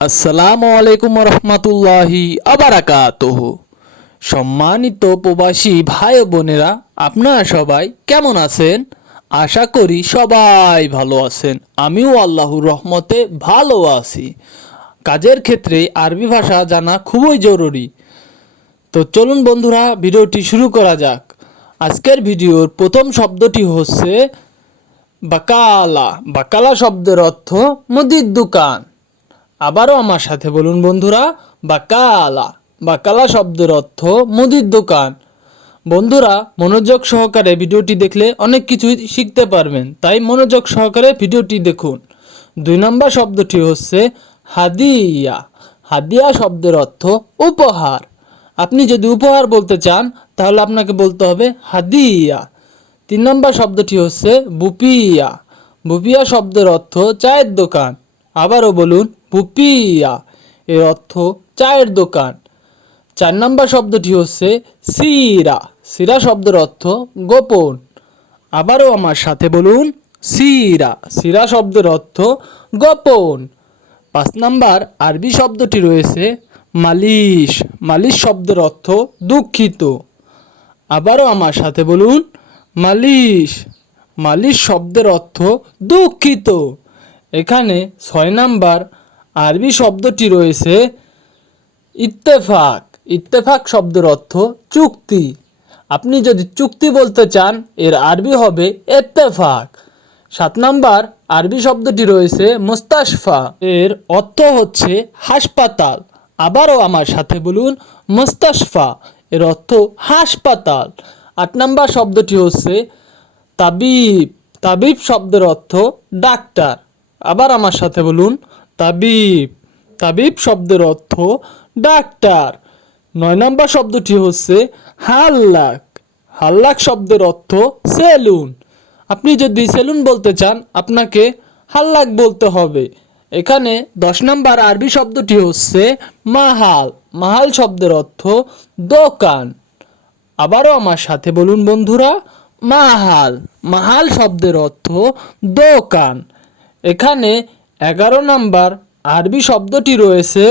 আসসালামু আলাইকুম রহমতুল্লাহি আবারাকাতহ। সম্মানিত প্রবাসী ভাই বোনেরা, আপনারা সবাই কেমন আছেন? আশা করি সবাই ভালো আছেন। আমিও আল্লাহর রহমতে ভালো আছি। কাজের ক্ষেত্রে আরবি ভাষা জানা খুবই জরুরি। তো চলুন বন্ধুরা, ভিডিওটি শুরু করা যাক। আজকের ভিডিওর প্রথম শব্দটি হচ্ছে বাকালা। বাকালা শব্দের অর্থ মুদির দোকান। আবারও আমার সাথে বলুন বন্ধুরা, বাকালা। বাকালা শব্দের অর্থ মুদির দোকান। বন্ধুরা, মনোযোগ সহকারে ভিডিওটি দেখলে অনেক কিছুই শিখতে পারবেন। তাই মনোযোগ সহকারে ভিডিওটি দেখুন। দুই নম্বর শব্দটি হচ্ছে হাদিয়া। হাদিয়া শব্দের অর্থ উপহার। আপনি যদি উপহার বলতে চান, তাহলে আপনাকে বলতে হবে হাদিয়া। তিন নম্বর শব্দটি হচ্ছে বুপিয়া। বুপিয়া শব্দের অর্থ চায়ের দোকান। আবারও বলুন বুপিয়া এর অর্থ চায়ের দোকান। চার নম্বর শব্দটি হচ্ছে সিরা। সিরা শব্দের অর্থ গোপন। আবারও আমার সাথে বলুন, সিরা। সিরা শব্দের অর্থ গোপন। পাঁচ নাম্বার আরবি শব্দটি রয়েছে মালিশ। মালিশ শব্দের অর্থ দুঃখিত। আবারও আমার সাথে বলুন, মালিশ। মালিশ শব্দের অর্থ দুঃখিত। এখানে ছয় নাম্বার আরবি শব্দটি রয়েছে ইত্তেফাক। ইত্তেফাক শব্দের অর্থ চুক্তি। আপনি যদি চুক্তি বলতে চান, এর আরবি হবে ইত্তেফাক সাত নাম্বার, আরবি শব্দটি রয়েছে মুস্তাশফা। এর অর্থ হচ্ছে হাসপাতাল। আবারও আমার সাথে বলুন, মুস্তাশফা। এর অর্থ হাসপাতাল। আট নাম্বার শব্দটি হচ্ছে তাবিব। তাবিব শব্দের অর্থ ডাক্তার। আবার আমার সাথে বলুন তাবিব। তাবিব শব্দের অর্থ ডাক্তার। নয় নম্বর শব্দটি হচ্ছে হাল্লাক। হাল্লাক শব্দের অর্থ সেলুন। আপনি যদি সেলুন বলতে চান, আপনাকে হাল্লাক বলতে হবে। এখানে দশ নম্বর আরবি শব্দটি হচ্ছে মাহাল। মাহাল শব্দের অর্থ দোকান। আবারও আমার সাথে বলুন বন্ধুরা, মাহাল। মাহাল শব্দের অর্থ দোকান। এখানে এগারো নাম্বার আরবি শব্দটি রয়েছে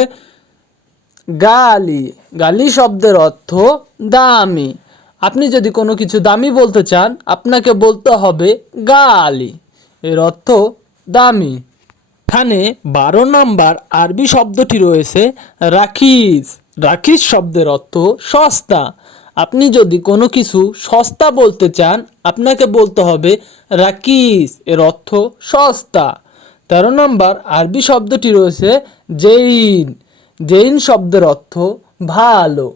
গালি। গালি শব্দের অর্থ দামি। আপনি যদি কোনো কিছু দামি বলতে চান, আপনাকে বলতে হবে গালি। এর অর্থ দামি। এখানে বারো নাম্বার আরবি শব্দটি রয়েছে রাখিস রাখিস শব্দের অর্থ সস্তা। আপনি যদি কোনো কিছু সস্তা বলতে চান, আপনাকে বলতে হবে রাকিস এর অর্থ সস্তা। তেরো নম্বর আরবি শব্দটি রয়েছে জেইন। জেইন শব্দের অর্থ ভালো।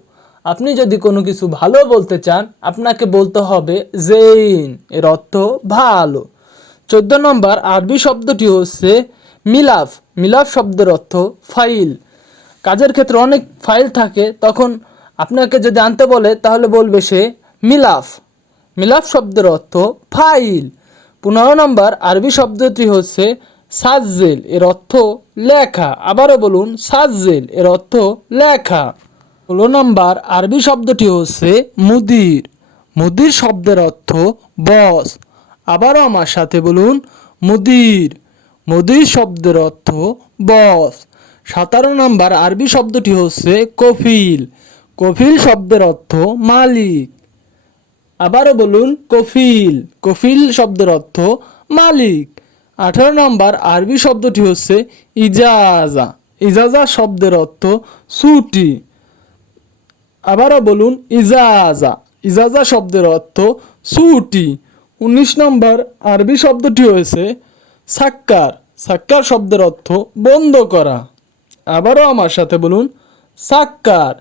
আপনি যদি কোনো কিছু ভালো বলতে চান, আপনাকে বলতে হবে জেইন। এর অর্থ ভালো। চোদ্দ নম্বর আরবি শব্দটি হচ্ছে মিলাফ। মিলাফ শব্দের অর্থ ফাইল। কাজের ক্ষেত্রে অনেক ফাইল থাকে, তখন আপনাকে যদি আনতে বলে, তাহলে বলবে সে মিলাফ। মিলাফ শব্দের অর্থ ফাইল। পনেরো নম্বর আরবি শব্দটি হচ্ছে সাজ্জেল এর অর্থ লেখা। আবারও বলুন, সাজ্জেল এর অর্থ লেখা। ষোলো নম্বর, আরবি শব্দটি হচ্ছে মুদির। মুদির শব্দের অর্থ বস। আবারও আমার সাথে বলুন, মুদির। মুদির শব্দের অর্থ বস। সতেরো নম্বর, আরবি শব্দটি হচ্ছে কফিল। কফিল শব্দের অর্থ মালিক। আবারও বলুন, কফিল। কফিল শব্দের অর্থ মালিক। আঠারো নম্বর আরবি শব্দটি হচ্ছে ইজাজা। ইজাজা শব্দের অর্থ ছুটি আবারও বলুন, ইজাজা। ইজাজা শব্দের অর্থ ছুটি উনিশ নম্বর আরবি শব্দটি হয়েছে সাক্কার। সাক্কার শব্দের অর্থ বন্ধ করা। আবারও আমার সাথে বলুন, সাক্কার।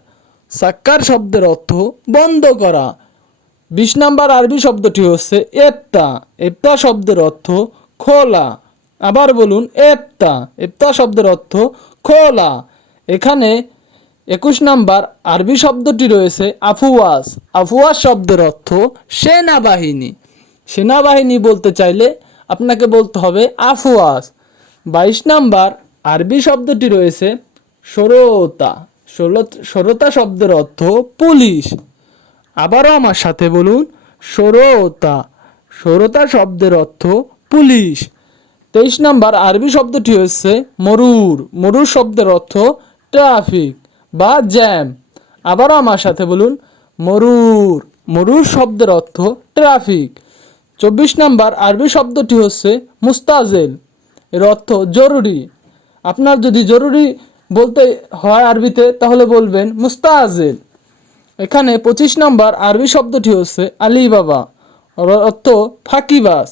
সাক্কার শব্দের অর্থ বন্ধ করা। বিশ নাম্বার আরবি শব্দটি হচ্ছে এপ্তা এপ্তা শব্দের অর্থ খোলা। আবার বলুন এপ্তা এপ্তা শব্দের অর্থ খোলা। এখানে একুশ নাম্বার আরবি শব্দটি রয়েছে আফুয়াস আফুয়াস শব্দের অর্থ সেনাবাহিনী। সেনাবাহিনী বলতে চাইলে আপনাকে বলতে হবে আফুয়াস বাইশ নাম্বার আরবি শব্দটি রয়েছে সরোতা সরোতা শব্দের অর্থ পুলিশ। আবারও আমার সাথে বলুন, সরোতা। সরোতা শব্দের অর্থ পুলিশ। তেইশ নাম্বার আরবি শব্দটি হচ্ছে মরুর। মরুর শব্দের অর্থ ট্রাফিক বা জ্যাম। আবারও আমার সাথে বলুন, মরুর। মরুর শব্দের অর্থ ট্রাফিক। চব্বিশ নাম্বার আরবি শব্দটি হচ্ছে মুস্তাজেল। এর অর্থ জরুরি। আপনার যদি জরুরি বলতে হয় আরবিতে, তাহলে বলবেন মুস্তাজেল। এখানে পঁচিশ নম্বর আরবি শব্দটি হচ্ছে আলী বাবা অর্থ ফাঁকিবাস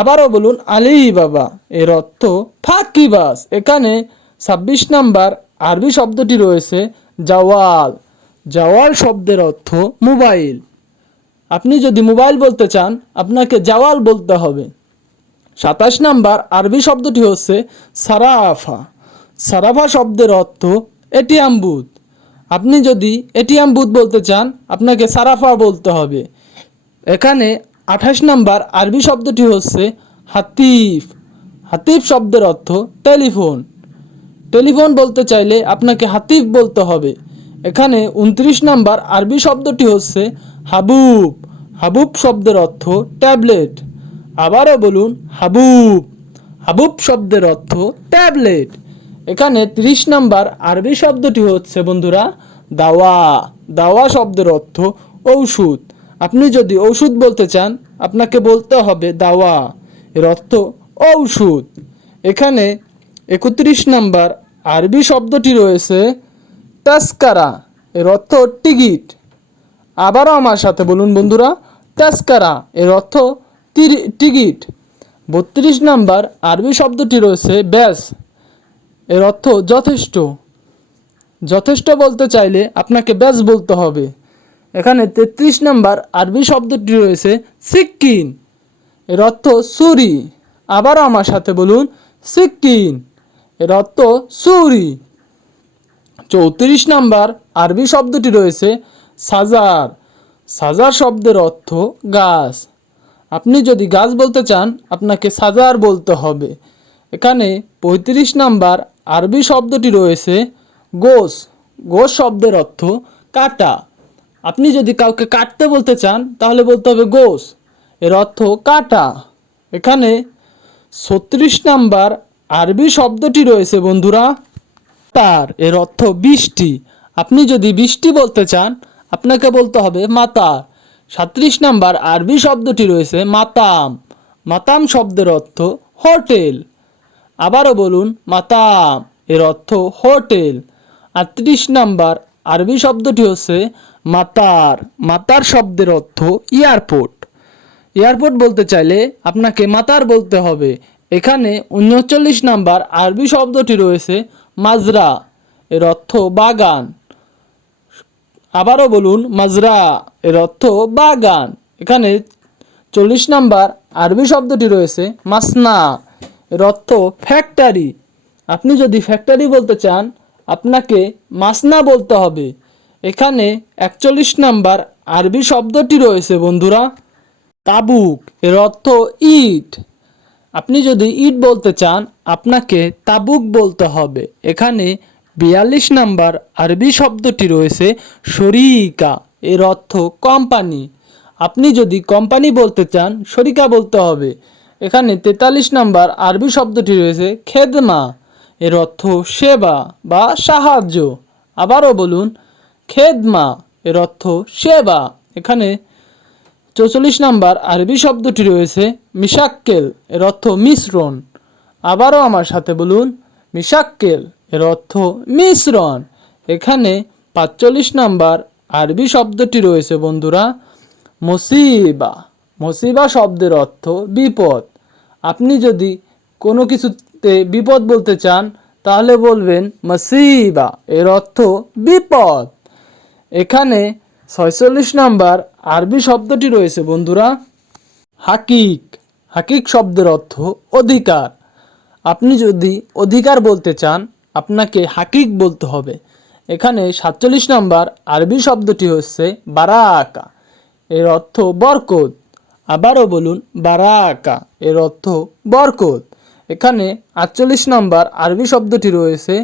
আবারও বলুন, আলী বাবা, এর অর্থ ফাঁকিবাস এখানে ছাব্বিশ নাম্বার আরবি শব্দটি রয়েছে জাওয়াল। জাওয়াল শব্দের অর্থ মোবাইল। আপনি যদি মোবাইল বলতে চান, আপনাকে জাওয়াল বলতে হবে। সাতাশ নাম্বার আরবি শব্দটি হচ্ছে সারাফা। সারাফা শব্দের অর্থ এটিএম বুথ। আপনি যদি এটিএম বুথ বলতে চান, আপনাকে সারাফা বলতে হবে। এখানে আঠাশ নাম্বার আরবি শব্দটি হচ্ছে হাতিফ। হাতিফ শব্দের অর্থ টেলিফোন। টেলিফোন বলতে চাইলে আপনাকে হাতিফ বলতে হবে। এখানে উনত্রিশ নাম্বার আরবি শব্দটি হচ্ছে হাবুব। হাবুব শব্দের অর্থ ট্যাবলেট। আবারও বলুন হাবুব। হাবুব শব্দের অর্থ ট্যাবলেট। এখানে ত্রিশ নাম্বার আরবি শব্দটি হচ্ছে বন্ধুরা দাওয়া। দাওয়া শব্দের অর্থ ঔষধ। আপনি যদি ঔষধ বলতে চান, আপনাকে বলতে হবে দাওয়া। এর অর্থ ঔষধ। এখানে একত্রিশ নাম্বার আরবি শব্দটি রয়েছে তাস্কারা। এর অর্থ টিকিট। আবারও আমার সাথে বলুন বন্ধুরা, তাস্কারা। এর অর্থ টিকিট। বত্রিশ নাম্বার আরবি শব্দটি রয়েছে ব্যাস। এর অর্থ যথেষ্ট। যথেষ্ট বলতে চাইলে আপনাকে ব্যাস বলতে হবে। এখানে তেত্রিশ নাম্বার আরবি শব্দটি রয়েছে সিক্কিন। এর অর্থ সুরি। আবারও আমার সাথে বলুন, সিক্কিন। এর অর্থ সুরি। চৌত্রিশ নাম্বার আরবি শব্দটি রয়েছে সাজার। সাজার শব্দের অর্থ গাছ। আপনি যদি গাছ বলতে চান, আপনাকে সাজার বলতে হবে। এখানে পঁয়ত্রিশ নাম্বার আরবি শব্দটি রয়েছে গোস। গোস শব্দের অর্থ কাটা। আপনি যদি কাউকে কাটতে বলতে চান, তাহলে বলতে হবে গোস। এর অর্থ কাটা। এখানে ছত্রিশ নাম্বার আরবি শব্দটি রয়েছে, বন্ধুরা। তার। এর অর্থ বৃষ্টি। আপনি যদি বৃষ্টি বলতে চান, আপনাকে বলতে হবে মাতার সাত্রিশ নাম্বার আরবি শব্দটি রয়েছে মাতাম। মাতাম শব্দের অর্থ হোটেল। আবারও বলুন, মাতাম। এর অর্থ হোটেল। আটত্রিশ নাম্বার আরবি শব্দটি হচ্ছে মাতার মাতার শব্দের অর্থ এয়ারপোর্ট। এয়ারপোর্ট বলতে চাইলে আপনাকে মাতার বলতে হবে। এখানে উনচল্লিশ নাম্বার আরবি শব্দটি রয়েছে মাজরা। এর অর্থ বাগান। আবারও বলুন, মাজরা। এর অর্থ বাগান। এখানে চল্লিশ নাম্বার আরবি শব্দটি রয়েছে মাসনা। এর অর্থ ফ্যাক্টরি। আপনি যদি ফ্যাক্টরি বলতে চান, আপনাকে মাসনা বলতে হবে। এখানে একচল্লিশ নাম্বার আরবি শব্দটি রয়েছে, বন্ধুরা। তাবুক, এর অর্থ ইট। আপনি যদি ইট বলতে চান, আপনাকে তাবুক বলতে হবে। এখানে বিয়াল্লিশ নাম্বার আরবি শব্দটি রয়েছে, শরিকা, এর অর্থ কোম্পানি। আপনি যদি কোম্পানি বলতে চান, শরিকা বলতে হবে। এখানে তেতাল্লিশ নাম্বার আরবি শব্দটি রয়েছে, খেদমা, এর অর্থ সেবা বা সাহায্য। আবারও বলুন খেদমা এর অর্থ সেবা। এখানে চৌচল্লিশ নাম্বার আরবি শব্দটি রয়েছে মিশাক্কেল, এর অর্থ মিশ্রণ। আবারও আমার সাথে বলুন, মিশাক্কেল, এর অর্থ মিশ্রণ। এখানে পাঁচচল্লিশ নাম্বার আরবি শব্দটি রয়েছে বন্ধুরা, মসিবা। মসিবা শব্দের অর্থ বিপদ। আপনি যদি কোনো কিছুতে বিপদ বলতে চান, তাহলে বলবেন মসিবা, এর অর্থ বিপদ। এখানে ছয়চল্লিশ নাম্বার আরবি শব্দটি রয়েছে, বন্ধুরা। হাকিক। হাকিক শব্দের অর্থ অধিকার। আপনি যদি অধিকার বলতে চান, আপনাকে হাকিক বলতে হবে। এখানে সাতচল্লিশ নাম্বার আরবি শব্দটি হচ্ছে বারা আঁকা এর অর্থ বরকত। আবারও বলুন বারা আঁকা এর অর্থ বরকত। এখানে আটচল্লিশ নাম্বার আরবি শব্দটি রয়েছে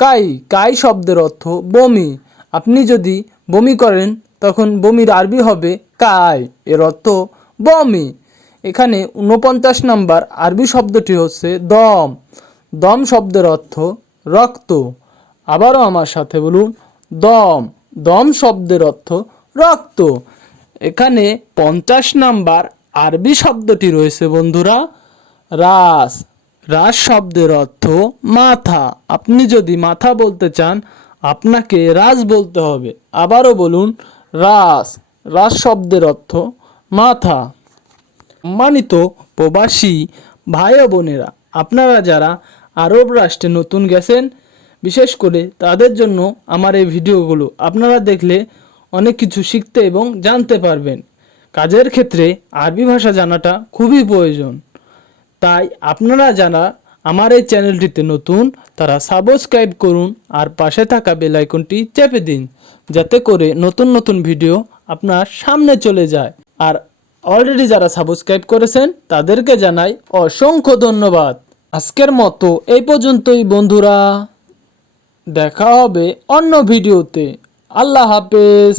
কাই। কাই শব্দের অর্থ বমি। আপনি যদি বমি করেন, তখন বমির আরবি হবে কাই। এর অর্থ বমি। এখানে উনপঞ্চাশ নম্বর আরবি শব্দটি হচ্ছে দম। দম শব্দের অর্থ রক্ত। আবারও আমার সাথে বলুন, দম। দম শব্দের অর্থ রক্ত। এখানে পঞ্চাশ নাম্বার আরবি শব্দটি রয়েছে বন্ধুরা, রাস। রাস শব্দের অর্থ মাথা। আপনি যদি মাথা বলতে চান আপনাকে রাজ বলতে হবে। আবারও বলুন রাস রাস শব্দের অর্থ মাথা। সম্মানিত প্রবাসী ভাই বোনেরা, আপনারা যারা আরব রাষ্ট্রে নতুন গেছেন, বিশেষ করে তাদের জন্য আমার এই ভিডিওগুলো আপনারা দেখলে অনেক কিছু শিখতে এবং জানতে পারবেন। কাজের ক্ষেত্রে আরবি ভাষা জানাটা খুবই প্রয়োজন। তাই আপনারা যারা আমার এই চ্যানেলটিতে নতুন, তারা সাবস্ক্রাইব করুন আর পাশে থাকা বেল আইকনটি চেপে দিন, যাতে করে নতুন নতুন ভিডিও আপনার সামনে চলে যায়। আর অলরেডি যারা সাবস্ক্রাইব করেছেন, তাদেরকে জানাই অসংখ্য ধন্যবাদ। আজকের মতো এই পর্যন্তই বন্ধুরা। দেখা হবে অন্য ভিডিওতে আল্লাহ হাফেজ।